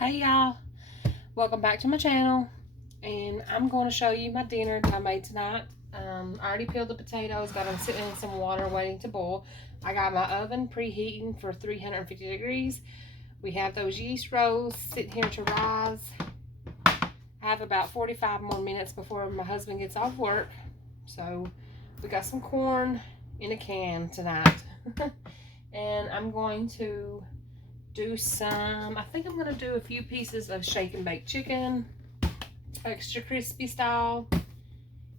Hey y'all, welcome back to my channel, and I'm going to show you my dinner that I made tonight. I already peeled the potatoes, got them sitting in some water waiting to boil. I got my oven preheating for 350 degrees. We have those yeast rolls sitting here to rise. I have about 45 more minutes before my husband gets off work, so we got some corn in a can tonight. And I'm going to do I think I'm going to do a few pieces of shake and bake chicken, extra crispy style.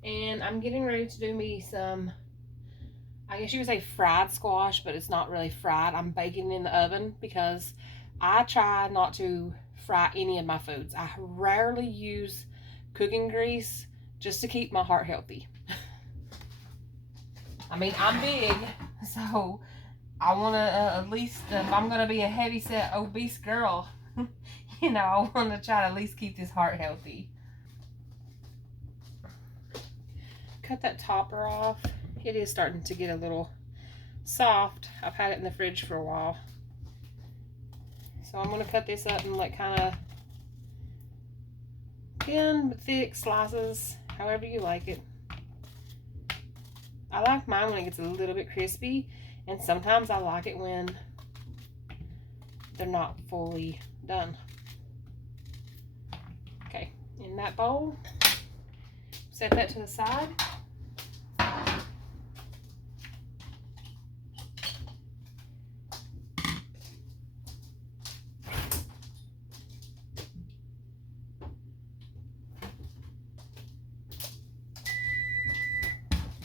And I'm getting ready to do me some, I guess you could say fried squash, but it's not really fried. I'm baking it in the oven because I try not to fry any of my foods. I rarely use cooking grease just to keep my heart healthy. I mean, I'm big, so I want to at least, if I'm going to be a heavy-set, obese girl, I want to try to at least keep this heart healthy. Cut that topper off. It is starting to get a little soft. I've had it in the fridge for a while. So I'm going to cut this up in like kind of thin, thick slices, however you like it. I like mine when it gets a little bit crispy. And sometimes I like it when they're not fully done. Okay, in that bowl, set that to the side.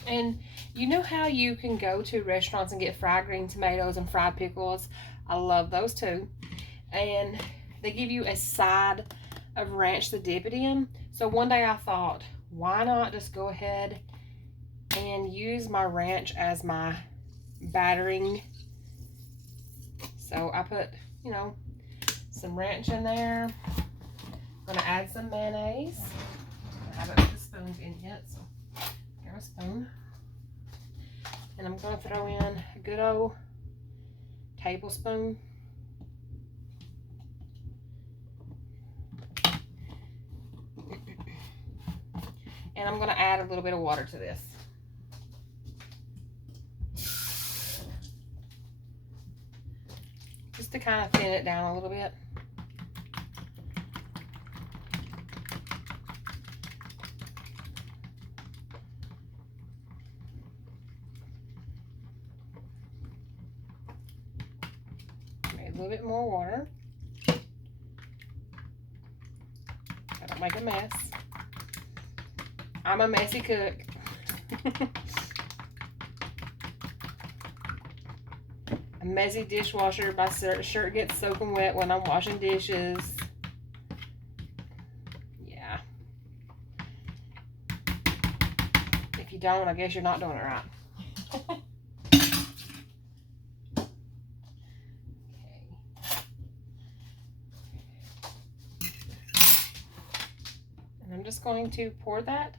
And you know how you can go to restaurants and get fried green tomatoes and fried pickles? I love those too. And they give you a side of ranch to dip it in. So one day I thought, why not just go ahead and use my ranch as my battering. So I put, some ranch in there. I'm going to add some mayonnaise. I haven't put the spoons in yet, so grab a spoon. And I'm going to throw in a good old tablespoon. And I'm going to add a little bit of water to this. Just to kind of thin it down a little bit. A little bit more water. I don't make a mess. I'm a messy cook. A messy dishwasher. My shirt gets soaking wet when I'm washing dishes. Yeah. If you don't, I guess you're not doing it right. I'm just going to pour that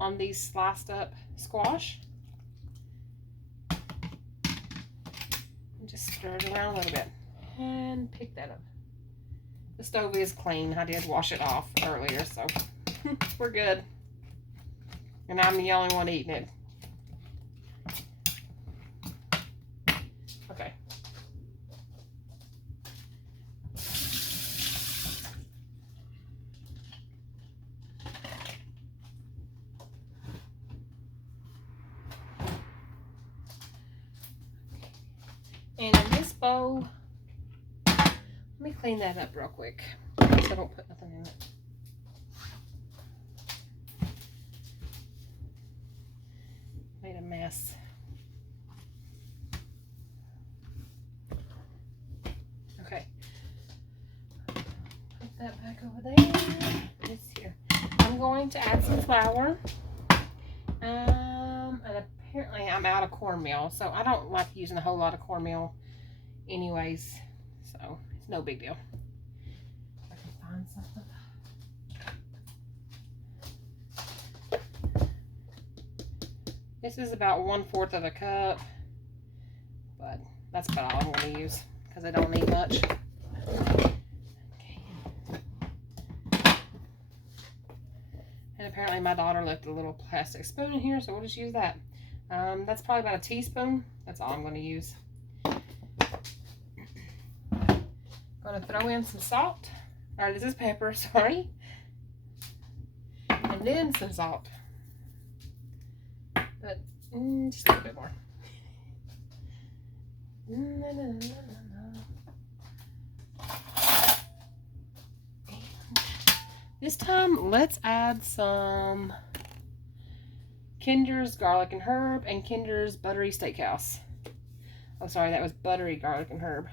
on these sliced up squash. And just stir it around a little bit. And pick that up. The stove is clean. I did wash it off earlier, so we're good. And I'm the only one eating it. Okay. And in this bowl, let me clean that up real quick so I don't put nothing in it. Made a mess. Okay. Put that back over there. It's here. I'm going to add some flour. And apparently I'm out of cornmeal, so I don't like using a whole lot of cornmeal anyways, so it's no big deal. I can find something. This is about 1/4 of a cup, but that's about all I'm going to use because I don't need much. Okay. And my daughter left a little plastic spoon in here, so we'll just use that. That's probably about a teaspoon. That's all I'm going to use. Going to throw in some salt. Or this is pepper, sorry. And then some salt. But just a little bit more. This time, let's add some Kinder's Garlic and Herb and Kinder's Buttery Steakhouse. Oh, sorry, that was Buttery Garlic and Herb.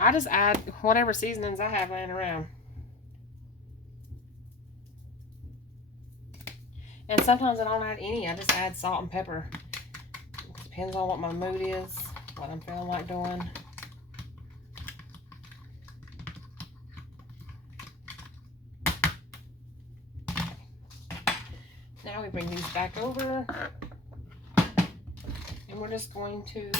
I just add whatever seasonings I have laying around. And sometimes I don't add any. I just add salt and pepper. It depends on what my mood is, what I'm feeling like doing. Now we bring these back over. And we're just going to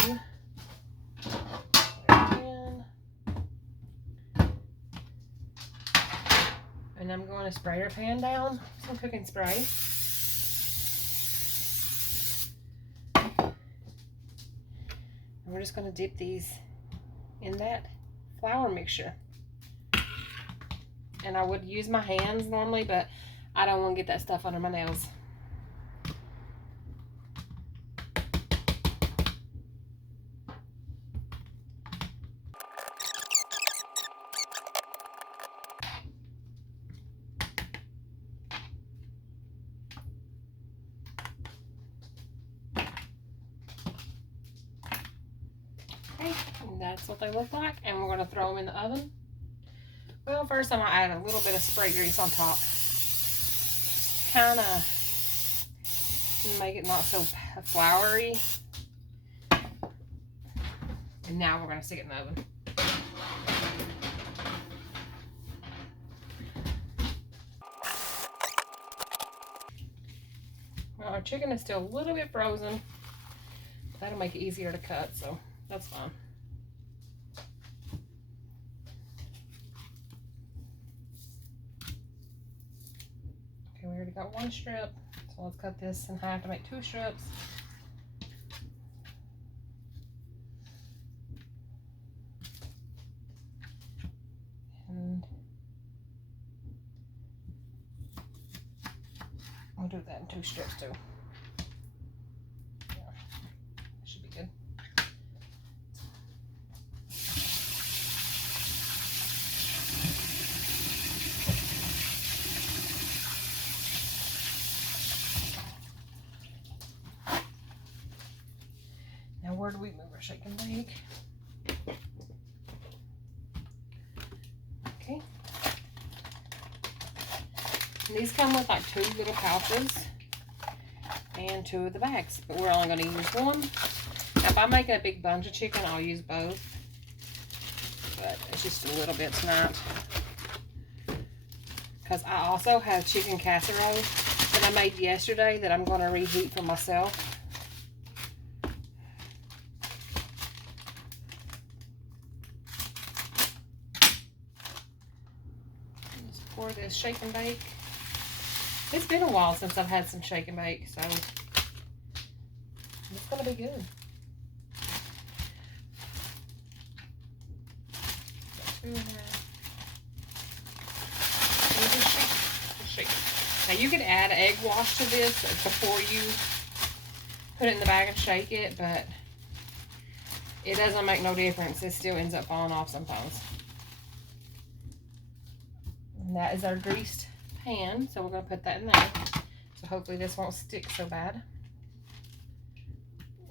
and I'm going to spray our pan down with some cooking spray. And we're just going to dip these in that flour mixture. And I would use my hands normally, but I don't want to get that stuff under my nails. And that's what they look like, and we're going to throw them in the oven. Well, first I'm going to add a little bit of spray grease on top. Kind of make it not so floury. And now we're going to stick it in the oven. Well, our chicken is still a little bit frozen. That'll make it easier to cut, so that's fine. Okay, we already got one strip, so let's cut this in half to make 2 strips. And we'll do that in 2 strips too. Yeah, that should be good. Now where do we move our shake and bake? Okay. And these come with like 2 little pouches and 2 of the bags, but we're only going to use one. Now if I'm making a big bunch of chicken, I'll use both, but it's just a little bit tonight. Because I also have chicken casserole that I made yesterday that I'm going to reheat for myself. Just pour this shake and bake. It's been a while since I've had some shake and bake, so it's going to be good. Just shake. Now you can add egg wash to this before you put it in the bag and shake it, but it doesn't make no difference. It still ends up falling off sometimes. And that is our greased pan, so we're going to put that in there. So hopefully this won't stick so bad.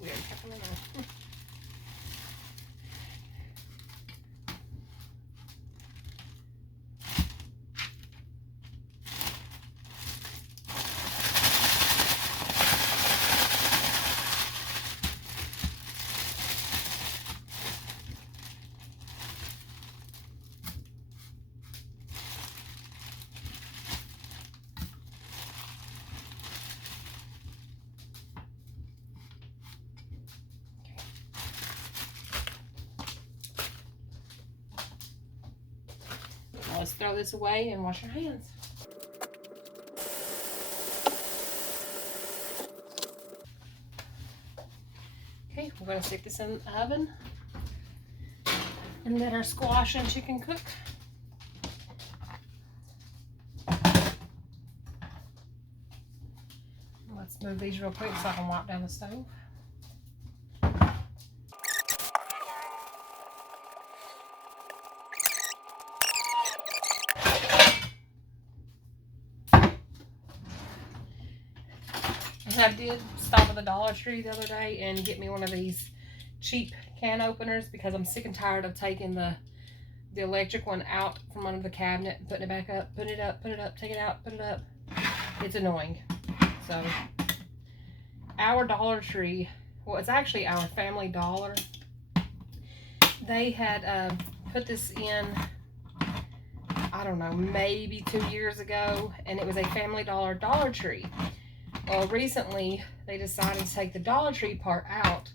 We already have them in there. Let's throw this away and wash our hands. I'm going to stick this in the oven and let our squash and chicken cook. Let's move these real quick so I can wipe down the stove. And I did stop at the Dollar Tree the other day and get me one of these cheap can openers because I'm sick and tired of taking the electric one out from under the cabinet and putting it back up, putting it up, put it up, take it out, put it up. It's annoying. So our Dollar Tree, well, it's actually our Family Dollar. They had put this in, I don't know, maybe 2 years ago, and it was a Family Dollar Tree. Well, recently they decided to take the Dollar Tree part out,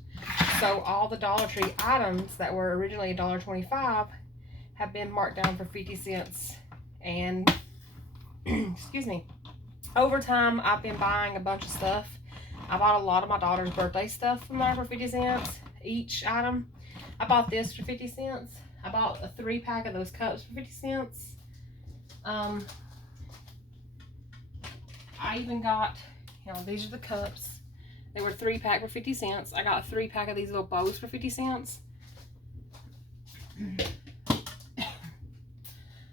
so all the Dollar Tree items that were originally $1.25 have been marked down for 50 cents. And excuse me, over time I've been buying a bunch of stuff. I bought a lot of my daughter's birthday stuff from there for 50 cents each item. I bought this for 50 cents. I bought a 3-pack of those cups for 50 cents. I even got, you know, these are the cups. They were 3-pack for 50 cents. I got a 3-pack of these little bows for 50 cents.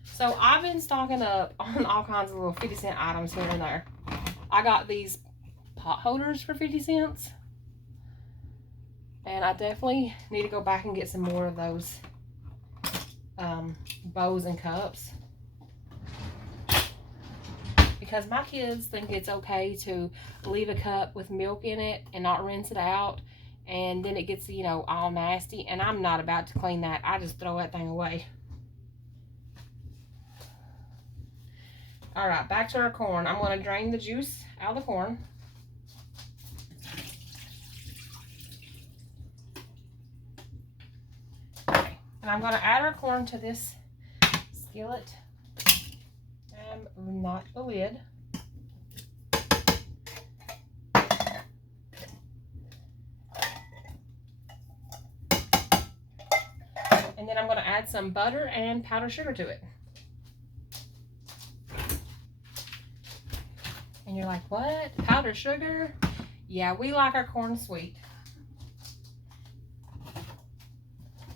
So I've been stocking up on all kinds of little 50-cent items here and there. I got these pot holders for 50 cents. And I definitely need to go back and get some more of those bows and cups. Because my kids think it's okay to leave a cup with milk in it and not rinse it out. And then it gets, you know, all nasty. And I'm not about to clean that. I just throw that thing away. Alright, back to our corn. I'm going to drain the juice out of the corn. Okay, and I'm going to add our corn to this skillet. Not the lid. And then I'm going to add some butter and powdered sugar to it. And you're like, what? Powdered sugar? Yeah, we like our corn sweet.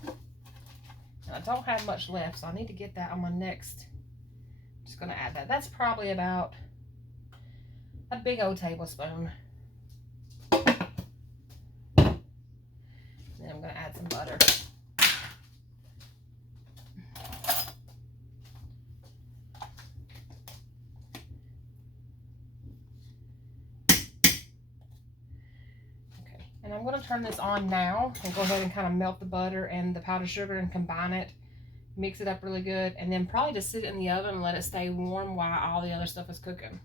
And I don't have much left, so I need to get that on my next. Just going to add that. That's probably about a big old tablespoon. Then I'm going to add some butter. Okay, and I'm going to turn this on now and go ahead and kind of melt the butter and the powdered sugar and combine it. Mix it up really good, and then probably just sit it in the oven and let it stay warm while all the other stuff is cooking.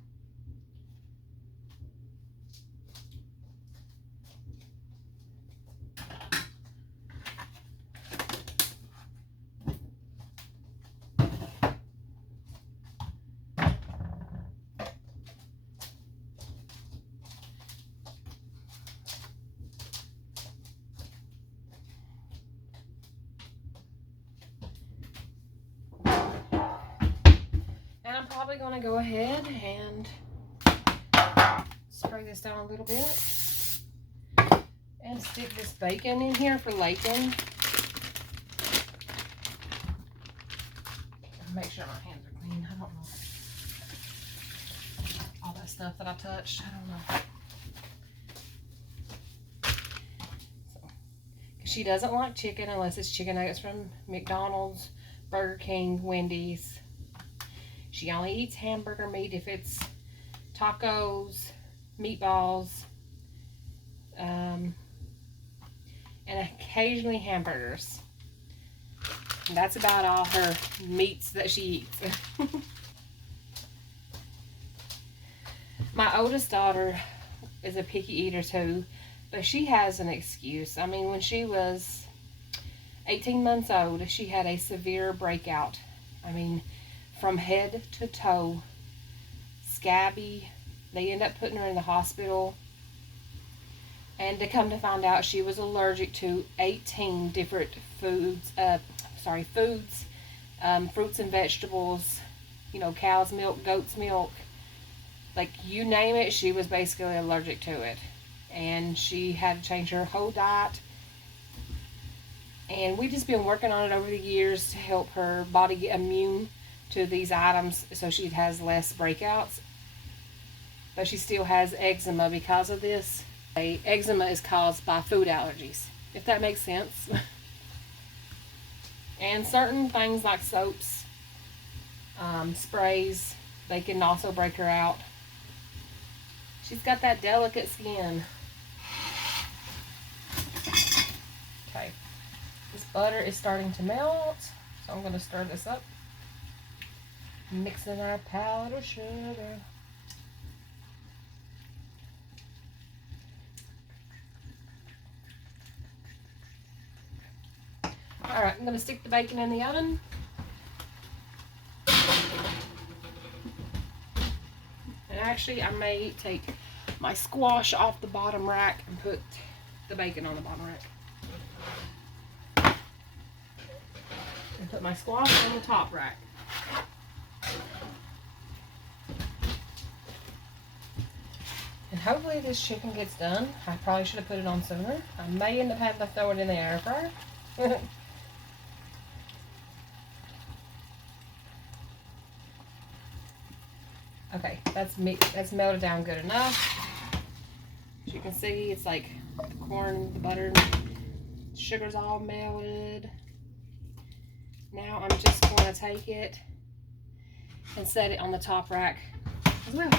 And I'm probably going to go ahead and spray this down a little bit and stick this bacon in here for Lakin. Make sure my hands are clean. I don't know. All that stuff that I touched, I don't know. So, 'cause she doesn't like chicken unless it's chicken nuggets from McDonald's, Burger King, Wendy's. She only eats hamburger meat if it's tacos, meatballs, and occasionally hamburgers. And that's about all her meats that she eats. My oldest daughter is a picky eater too, but she has an excuse. I mean, when she was 18 months old, she had a severe breakout. I mean, from head to toe, scabby. They end up putting her in the hospital. And to come to find out, she was allergic to 18 different foods, fruits and vegetables, you know, cow's milk, goat's milk, like you name it, she was basically allergic to it. And she had to change her whole diet. And we've just been working on it over the years to help her body get immune to these items so she has less breakouts. But she still has eczema because of this. Eczema is caused by food allergies, if that makes sense. And certain things like soaps, sprays, they can also break her out. She's got that delicate skin. Okay, this butter is starting to melt, so I'm going to stir this up. Mixing our powdered sugar. Alright, I'm going to stick the bacon in the oven. And actually, I may take my squash off the bottom rack and put the bacon on the bottom rack. And put my squash on the top rack. And hopefully this chicken gets done. I probably should have put it on sooner. I may end up having to throw it in the air fryer. Okay, that's melted down good enough. As you can see, it's like the corn, the butter, the sugar's all melted. Now I'm just going to take it and set it on the top rack as well.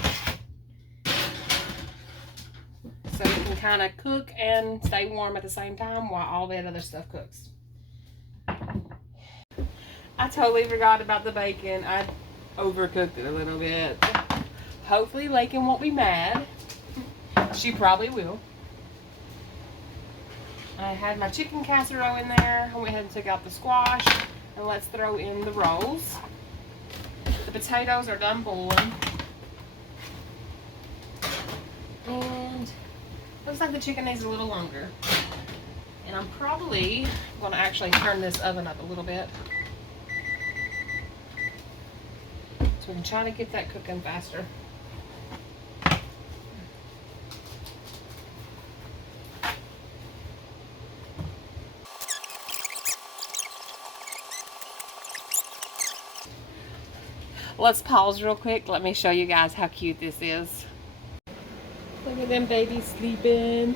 So it can kind of cook and stay warm at the same time while all that other stuff cooks. I totally forgot about the bacon. I overcooked it a little bit. Hopefully Lakin won't be mad. She probably will. I had my chicken casserole in there. I went ahead and took out the squash. And let's throw in the rolls. The potatoes are done boiling. And looks like the chicken needs a little longer. And I'm probably going to actually turn this oven up a little bit, so we can try to get that cooking faster. Let's pause real quick. Let me show you guys how cute this is. Look at them babies sleeping.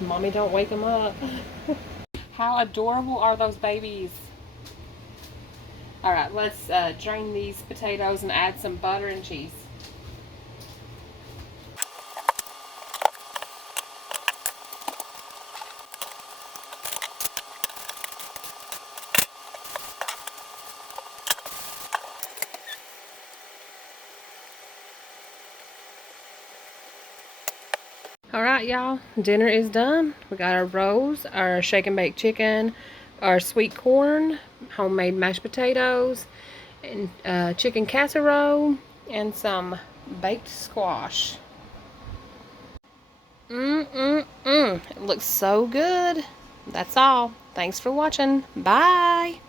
Mommy, don't wake them up. How adorable are those babies? Alright, let's drain these potatoes and add some butter and cheese. Alright, y'all, dinner is done. We got our rolls, our shake and bake chicken, our sweet corn, homemade mashed potatoes, and chicken casserole, and some baked squash. It looks so good. That's all. Thanks for watching. Bye.